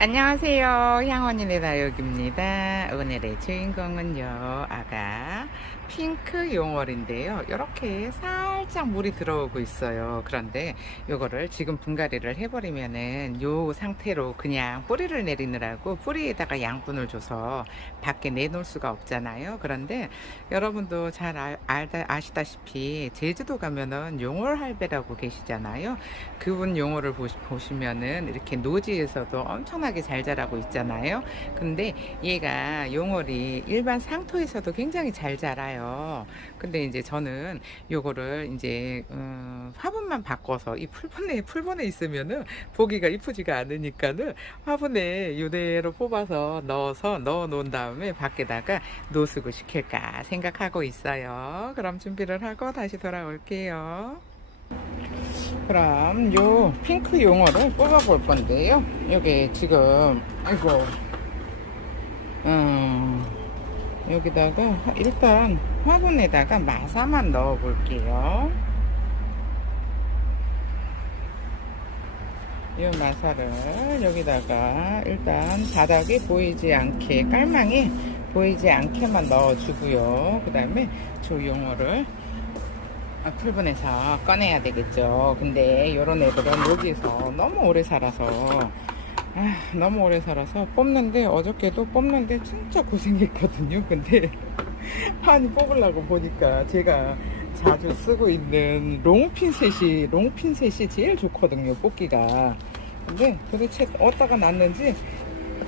안녕하세요. 향원이네 다육입니다. 오늘의 주인공은요, 아가 핑크 용월인데요. 이렇게 살짝 물이 들어오고 있어요. 그런데 요거를 지금 분갈이를 해버리면은 요 상태로 그냥 뿌리를 내리느라고 뿌리에다가 양분을 줘서 밖에 내놓을 수가 없잖아요. 그런데 여러분도 잘 아시다시피 제주도 가면은 용월 할배라고 계시잖아요. 그분 용월을 보시면은 이렇게 노지에서도 엄청나게 잘 자라고 있잖아요. 근데 얘가 용월이 일반 상토에서도 굉장히 잘 자라요. 근데 이제 저는 요거를 이제 화분만 바꿔서 이 풀분에 있으면은 보기가 이쁘지가 않으니까는 화분에 요대로 뽑아서 넣어 놓은 다음에 밖에다가 노숙을 시킬까 생각하고 있어요. 그럼 준비를 하고 다시 돌아올게요. 그럼 요 핑크 용어를 뽑아 볼 건데요. 여기 지금 아이고 여기다가 일단 화분에다가 마사만 넣어 볼게요. 이 마사를 여기다가 일단 바닥이 보이지 않게 깔망이 보이지 않게만 넣어 주고요. 그 다음에 저 용어를 풀분에서 꺼내야 되겠죠. 근데 요런 애들은 여기서 너무 오래 살아서 너무 오래 살아서 뽑는데 어저께도 뽑는데 진짜 고생했거든요. 근데 판이 뽑으려고 보니까 제가 자주 쓰고 있는 롱핀셋이 제일 좋거든요, 뽑기가. 근데 도대체 어디다가 놨는지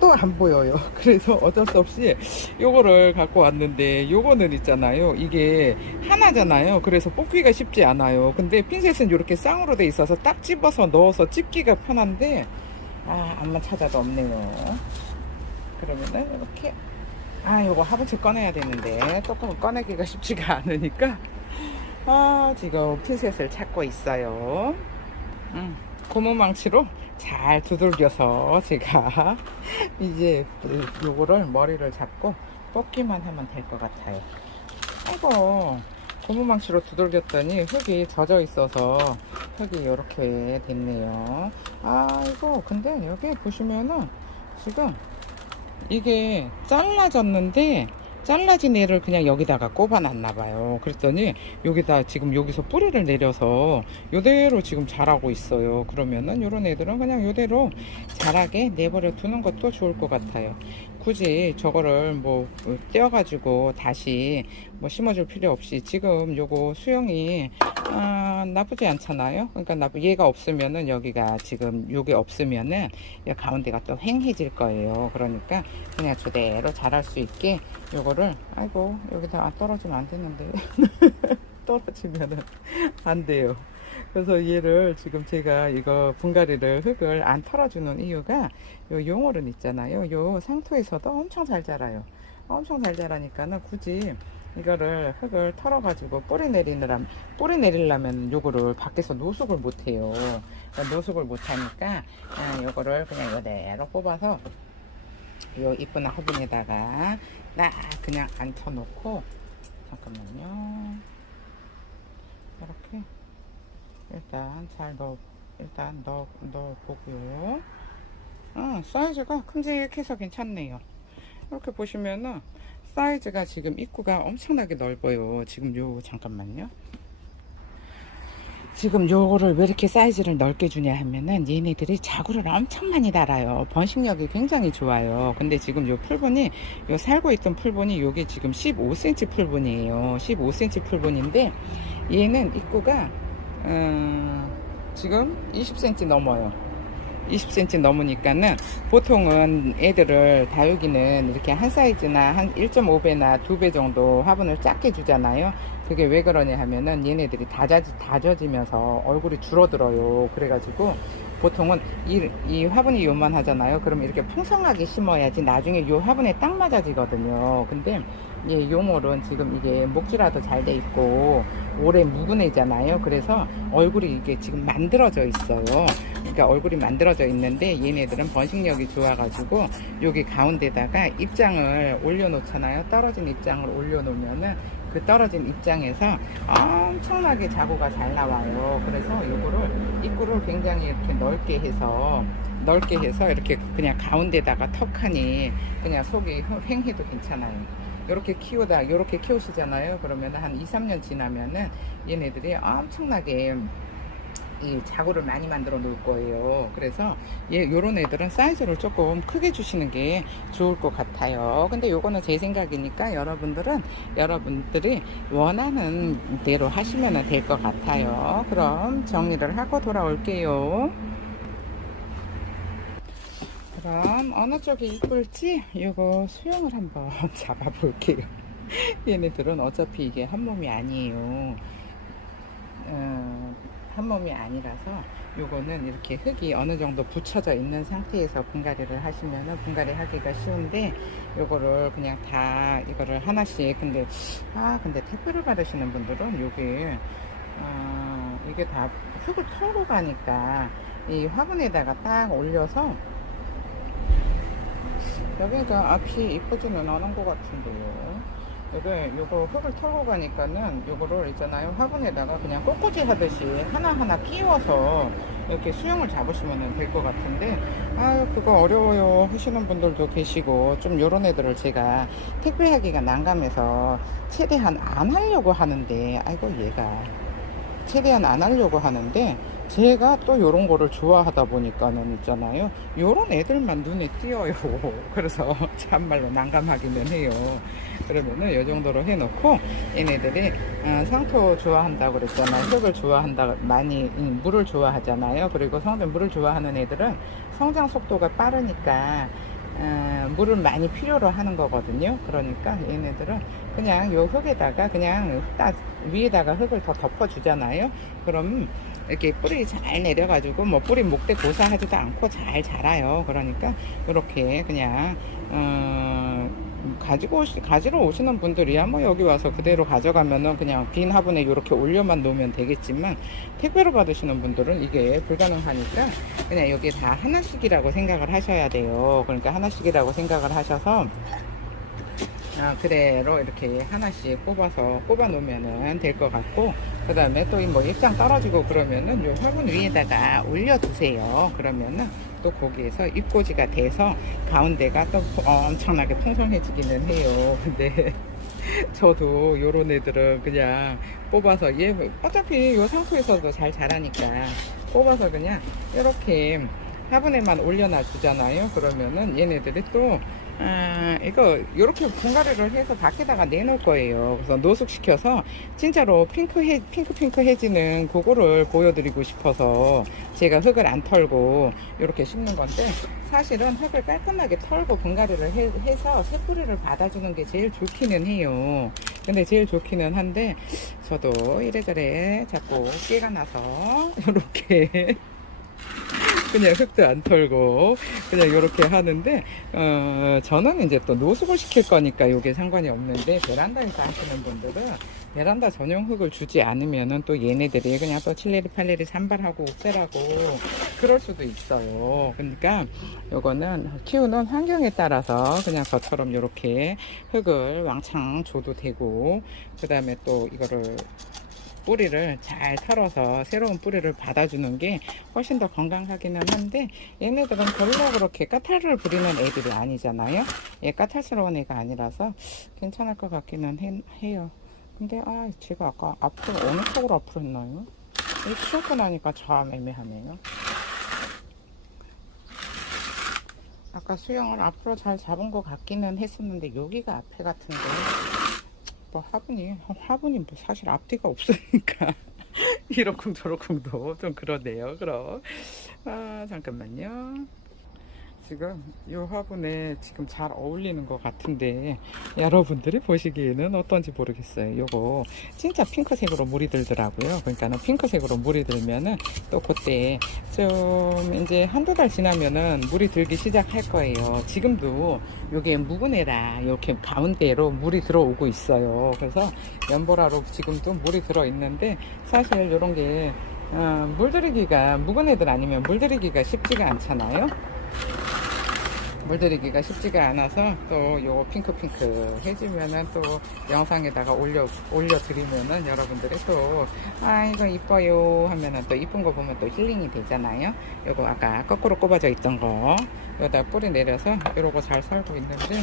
또 안 보여요. 그래서 어쩔 수 없이 요거를 갖고 왔는데 요거는 있잖아요, 이게 하나잖아요. 그래서 뽑기가 쉽지 않아요. 근데 핀셋은 이렇게 쌍으로 돼 있어서 딱 집어서 넣어서 집기가 편한데 암만 찾아도 없네요. 그러면은 이렇게 요거 화분채 꺼내야 되는데 또 꺼내기가 쉽지가 않으니까 지금 핀셋을 찾고 있어요. 고무망치로 잘 두들겨서 제가 이제 요거를 머리를 잡고 뽑기만 하면 될 것 같아요. 아이고, 고무망치로 두들겼더니 흙이 젖어 있어서 흙이 이렇게 됐네요. 아이고, 근데 여기 보시면은 지금 이게 잘라졌는데 잘라진 애를 그냥 여기다가 꼽아 놨나 봐요. 그랬더니 여기다 지금 여기서 뿌리를 내려서 요대로 지금 자라고 있어요. 그러면은 요런 애들은 그냥 요대로 자라게 내버려 두는 것도 좋을 것 같아요. 굳이 저거를 뭐 떼어가지고 다시 뭐 심어줄 필요 없이 지금 요거 수영이 나쁘지 않잖아요. 그러니까 얘가 없으면은 여기가 지금 요게 없으면은 이 가운데가 또 휑해질 거예요. 그러니까 그냥 저대로 자랄 수 있게 요거를 아이고 여기다 떨어지면 안 되는데 떨어지면은 안 돼요. 그래서 얘를 지금 제가 이거 분갈이를 흙을 안 털어주는 이유가 요 용어른 있잖아요. 요 상토에서도 엄청 잘 자라요. 엄청 잘 자라니까는 굳이 이거를 흙을 털어가지고 뿌리 내리려면 요거를 밖에서 노숙을 못해요. 그러니까 노숙을 못하니까 요거를 그냥 이대로 뽑아서 요 이쁜 화분에다가 나 그냥 앉혀놓고 잠깐만요. 이렇게 일단 넣어 보고요. 사이즈가 큼직해서 괜찮네요. 이렇게 보시면은 사이즈가 지금 입구가 엄청나게 넓어요. 지금 잠깐만요. 지금 요거를 왜 이렇게 사이즈를 넓게 주냐 하면은 얘네들이 자구를 엄청 많이 달아요. 번식력이 굉장히 좋아요. 근데 지금 요 풀분이 살고 있던 풀분이 요게 지금 15cm 풀분이에요. 15cm 풀분인데 얘는 입구가 지금 20cm 넘어요. 20cm 넘으니까는 보통은 애들을 다육이는 이렇게 한 사이즈나 한 1.5배나 2배 정도 화분을 작게 주잖아요. 그게 왜 그러냐 하면은 얘네들이 다져지면서 얼굴이 줄어들어요. 그래가지고 보통은 이 화분이 요만하잖아요. 그러면 이렇게 풍성하게 심어야지 나중에 요 화분에 딱 맞아지거든요. 근데 예, 용월은 지금 이게 목줄화도 잘 돼 있고 오래 묵은 애잖아요. 그래서 얼굴이 이게 지금 만들어져 있어요. 그러니까 얼굴이 만들어져 있는데 얘네들은 번식력이 좋아가지고 여기 가운데다가 입장을 올려 놓잖아요. 떨어진 입장을 올려 놓으면은 그 떨어진 입장에서 엄청나게 자구가 잘 나와요. 그래서 요거를 입구를 굉장히 이렇게 넓게 해서 이렇게 그냥 가운데다가 턱하니 그냥 속이 횡해도 괜찮아요. 이렇게 키우시잖아요. 그러면 한 2, 3년 지나면은 얘네들이 엄청나게 이 자구를 많이 만들어 놓을 거예요. 그래서 요런 애들은 사이즈를 조금 크게 주시는 게 좋을 것 같아요. 근데 요거는 제 생각이니까 여러분들이 원하는 대로 하시면 될 것 같아요. 그럼 정리를 하고 돌아올게요. 그럼 어느 쪽이 이쁠지 요거 수영을 한번 잡아 볼게요. 얘네들은 어차피 이게 한 몸이 아니에요. 한 몸이 아니라서 요거는 이렇게 흙이 어느 정도 붙여져 있는 상태에서 분갈이를 하시면은 분갈이 하기가 쉬운데, 요거를 그냥 다 이거를 하나씩 근데 택배를 받으시는 분들은 요게 이게 다 흙을 털고 가니까 이 화분에다가 딱 올려서 여기가 앞이 이쁘지는 않은 것 같은데요. 요거 흙을 털고 가니까는 요거를 있잖아요. 화분에다가 그냥 꽃꽂이 하듯이 하나하나 끼워서 이렇게 수영을 잡으시면 될 것 같은데, 그거 어려워요 하시는 분들도 계시고, 좀 요런 애들을 제가 택배하기가 난감해서 최대한 안 하려고 하는데, 얘가 최대한 안 하려고 하는데, 제가 또 요런 거를 좋아하다 보니까는 있잖아요, 요런 애들만 눈에 띄어요. 그래서 참말로 난감하기는 해요. 그러면은 요 정도로 해놓고, 얘네들이 상토 좋아한다고 그랬잖아요. 흙을 좋아한다, 많이 물을 좋아하잖아요. 그리고 물을 좋아하는 애들은 성장 속도가 빠르니까 물을 많이 필요로 하는 거거든요. 그러니까 얘네들은 그냥 요 흙에다가 그냥 딱 위에다가 흙을 더 덮어 주잖아요. 그럼 이렇게 뿌리 잘 내려가지고 뭐 뿌리 목대 고사하지도 않고 잘 자라요. 그러니까 이렇게 그냥 가지러 오시는 분들이야 뭐 여기 와서 그대로 가져가면은 그냥 빈 화분에 이렇게 올려만 놓으면 되겠지만, 택배로 받으시는 분들은 이게 불가능하니까 그냥 여기 다 하나씩이라고 생각을 하셔야 돼요. 그러니까 하나씩이라고 생각을 하셔서 그대로 이렇게 하나씩 뽑아 놓으면 될 것 같고, 그 다음에 또 뭐 입장 떨어지고 그러면은 요 화분 위에다가 올려두세요. 그러면은 또 거기에서 입꼬지가 돼서 가운데가 또 엄청나게 풍성해지기는 해요. 근데 저도 요런 애들은 그냥 뽑아서 어차피 요 상토에서도 잘 자라니까 뽑아서 그냥 이렇게 화분에만 올려놔 주잖아요. 그러면은 얘네들이 또 이거 요렇게 분갈이를 해서 밖에다가 내놓을 거예요. 그래서 노숙시켜서 진짜로 핑크해지는 그거를 보여드리고 싶어서 제가 흙을 안 털고 요렇게 심는 건데, 사실은 흙을 깔끔하게 털고 분갈이를 해서 새뿌리를 받아주는 게 제일 좋기는 해요. 근데 제일 좋기는 한데 저도 이래저래 자꾸 깨가 나서 요렇게 그냥 흙도 안 털고 그냥 이렇게 하는데, 저는 이제 또 노숙을 시킬 거니까 이게 상관이 없는데, 베란다에서 하시는 분들은 베란다 전용 흙을 주지 않으면은 또 얘네들이 그냥 또 칠레리 팔레리 산발하고 옥새라고 그럴 수도 있어요. 그러니까 요거는 키우는 환경에 따라서 그냥 저처럼 이렇게 흙을 왕창 줘도 되고, 그 다음에 또 이거를 뿌리를 잘 털어서 새로운 뿌리를 받아주는 게 훨씬 더 건강하기는 한데, 얘네들은 별로 그렇게 까탈을 부리는 애들이 아니잖아요. 까탈스러운 애가 아니라서 괜찮을 것 같기는 해요. 근데 제가 아까 앞으로 어느 쪽으로 앞으로 했나요? 키우고 나니까 참 애매하네요. 아까 수영을 앞으로 잘 잡은 것 같기는 했었는데 여기가 앞에 같은데, 뭐 화분이 뭐 사실 앞뒤가 없으니까 이러쿵저러쿵도 좀 그러네요. 그럼 잠깐만요. 지금 이 화분에 지금 잘 어울리는 것 같은데 여러분들이 보시기에는 어떤지 모르겠어요. 요거 진짜 핑크색으로 물이 들더라고요. 그러니까는 핑크색으로 물이 들면은 또 그때 좀 이제 한두 달 지나면은 물이 들기 시작할 거예요. 지금도 요게 묵은 애라 이렇게 가운데로 물이 들어오고 있어요. 그래서 연보라로 지금도 물이 들어 있는데, 사실 요런 게 물들이기가, 묵은 애들 아니면 물들이기가 쉽지가 않잖아요. 물들이기가 쉽지가 않아서 또 요 핑크핑크 해주면은 또 영상에다가 올려드리면은 여러분들이 또 아 이거 이뻐요 하면은 또 이쁜 거 보면 또 힐링이 되잖아요. 요거 아까 거꾸로 꼽아져 있던 거 여기다 뿌리 내려서 이러고 잘 살고 있는데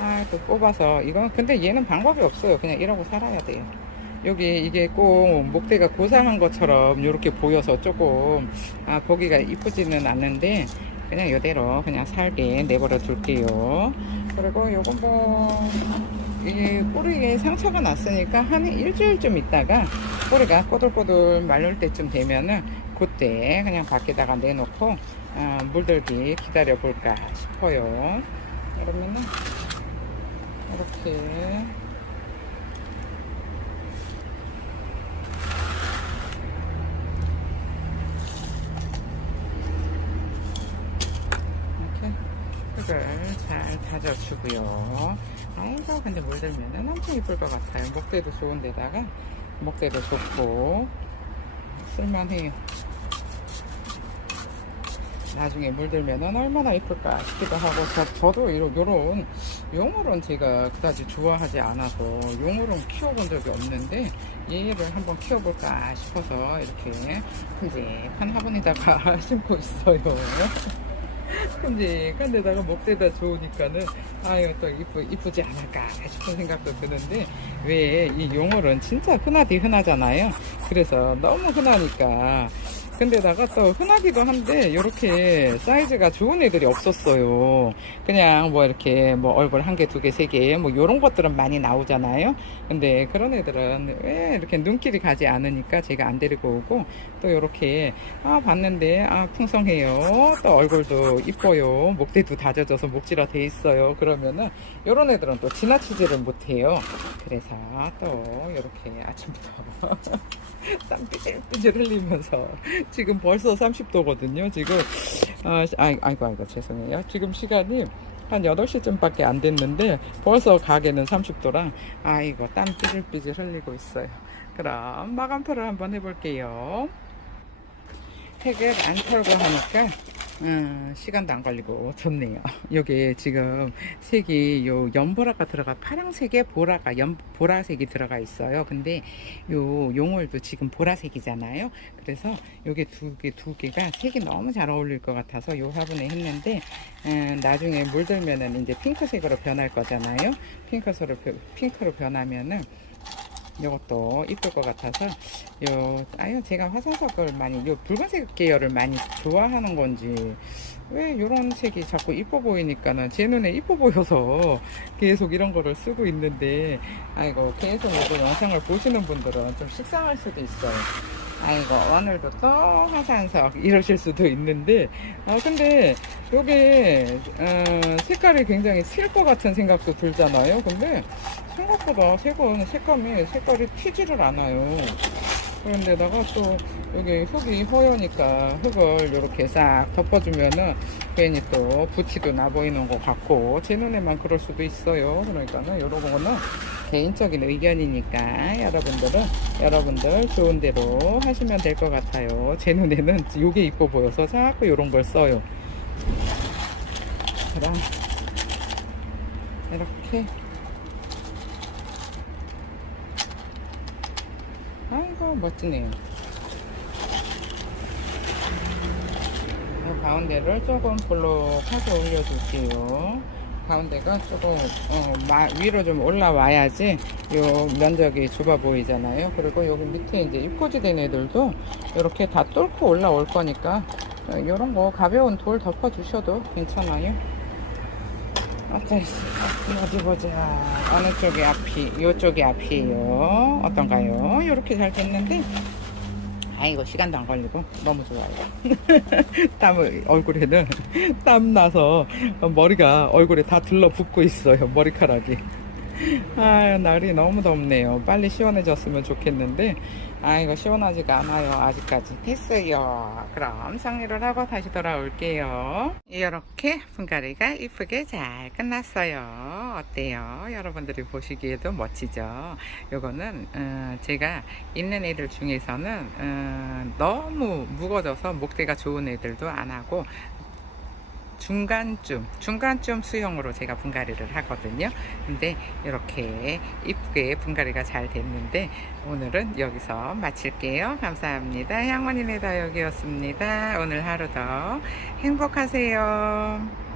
아 또 뽑아서 이건 근데 얘는 방법이 없어요. 그냥 이러고 살아야 돼요. 여기 이게 꼭 목대가 고상한 것처럼 이렇게 보여서 조금 보기가 이쁘지는 않는데 그냥 이대로 그냥 살게 내버려 둘게요. 그리고 요건 뭐 이게 뿌리에 상처가 났으니까 한 일주일쯤 있다가 뿌리가 꼬들꼬들 말릴 때쯤 되면은 그때 그냥 밖에다가 내놓고 물들기 기다려 볼까 싶어요. 그러면은 이렇게 흙을 잘 다져주고요. 아이고 근데 물들면은 엄청 이쁠 것 같아요. 목대도 좋은 데다가 목대도 좋고 쓸만해요. 나중에 물들면은 얼마나 이쁠까 싶기도 하고 저도 요런 용어는 제가 그다지 좋아하지 않아서 용어는 키워본 적이 없는데 얘를 한번 키워볼까 싶어서 이렇게 큼직한 화분에다가 심고 있어요. 큼직한데다가 목대다 좋으니까는 아유 또 이쁘지 않을까 싶은 생각도 드는데 왜 이 용어는 진짜 흔하디 흔하잖아요. 그래서 너무 흔하니까 근데다가 또 흔하기도 한데 이렇게 사이즈가 좋은 애들이 없었어요. 그냥 뭐 이렇게 뭐 얼굴 한 개, 두 개, 세 개 뭐 이런 것들은 많이 나오잖아요. 근데 그런 애들은 왜 이렇게 눈길이 가지 않으니까 제가 안 데리고 오고 또 이렇게 봤는데 풍성해요. 또 얼굴도 이뻐요. 목대도 다져져서 목질화 돼 있어요. 그러면은 이런 애들은 또 지나치지를 못해요. 그래서 또 이렇게 아침부터 땀 삐질삐질 흘리면서 지금 벌써 30도거든요. 지금 아이고 죄송해요. 지금 시간이 한 8시쯤 밖에 안 됐는데 벌써 가게는 30도랑 아이고 땀 삐질삐질 흘리고 있어요. 그럼 마감표를 한번 해볼게요. 팩을 안 털고 하니까 시간도 안 걸리고 좋네요. 여기 지금 색이 요 연보라가 들어가 파란색에 보라색이 들어가 있어요. 근데 요 용월도 지금 보라색이잖아요. 그래서 요게 두 개가 색이 너무 잘 어울릴 것 같아서 요 화분에 했는데 나중에 물들면은 이제 핑크색으로 변할 거잖아요. 핑크로 변하면은 이것도 이쁠 것 같아서 제가 화산석을 많이 붉은색 계열을 많이 좋아하는 건지 왜 이런 색이 자꾸 이뻐 보이니까는 제 눈에 이뻐 보여서 계속 이런 거를 쓰고 있는데 아이고 계속 이거 영상을 보시는 분들은 좀 식상할 수도 있어요. 아이고 오늘도 또 화산석 이러실 수도 있는데 근데 요게 색깔이 굉장히 튈 것 같은 생각도 들잖아요. 근데 생각보다 색깔이 튀지를 않아요. 그런데다가 또 여기 흙이 허여니까 흙을 이렇게 싹 덮어주면은 괜히 또 붓기도 나 보이는 것 같고 제 눈에만 그럴 수도 있어요. 그러니까는 이런 거는 개인적인 의견이니까 여러분들 좋은 대로 하시면 될 것 같아요. 제 눈에는 이게 이뻐 보여서 자꾸 이런 걸 써요. 그럼 이렇게 아이고 멋지네요. 가운데를 조금 볼록하게 올려줄게요. 가운데가 조금 위로 좀 올라와야지 요 면적이 좁아 보이잖아요. 그리고 여기 밑에 이제 입꼬지 된 애들도 이렇게 다 뚫고 올라올 거니까 요런 거 가벼운 돌 덮어 주셔도 괜찮아요. 어디 보자. 어느 쪽이 앞이 요쪽이 앞이에요. 어떤가요? 이렇게 잘 됐는데 아이고 시간도 안 걸리고 너무 좋아요. 얼굴에는 땀 나서 머리가 얼굴에 다 들러붙고 있어요. 머리카락이. 날이 너무 덥네요. 빨리 시원해졌으면 좋겠는데 이거 시원하지가 않아요. 아직까지. 됐어요. 그럼 정리를 하고 다시 돌아올게요. 이렇게 분갈이가 이쁘게 잘 끝났어요. 어때요? 여러분들이 보시기에도 멋지죠? 요거는 제가 있는 애들 중에서는 너무 무거워져서 목대가 좋은 애들도 안 하고 중간쯤 수영으로 제가 분갈이를 하거든요. 근데 이렇게 이쁘게 분갈이가 잘 됐는데 오늘은 여기서 마칠게요. 감사합니다. 향원이네 다육이었습니다. 오늘 하루도 행복하세요.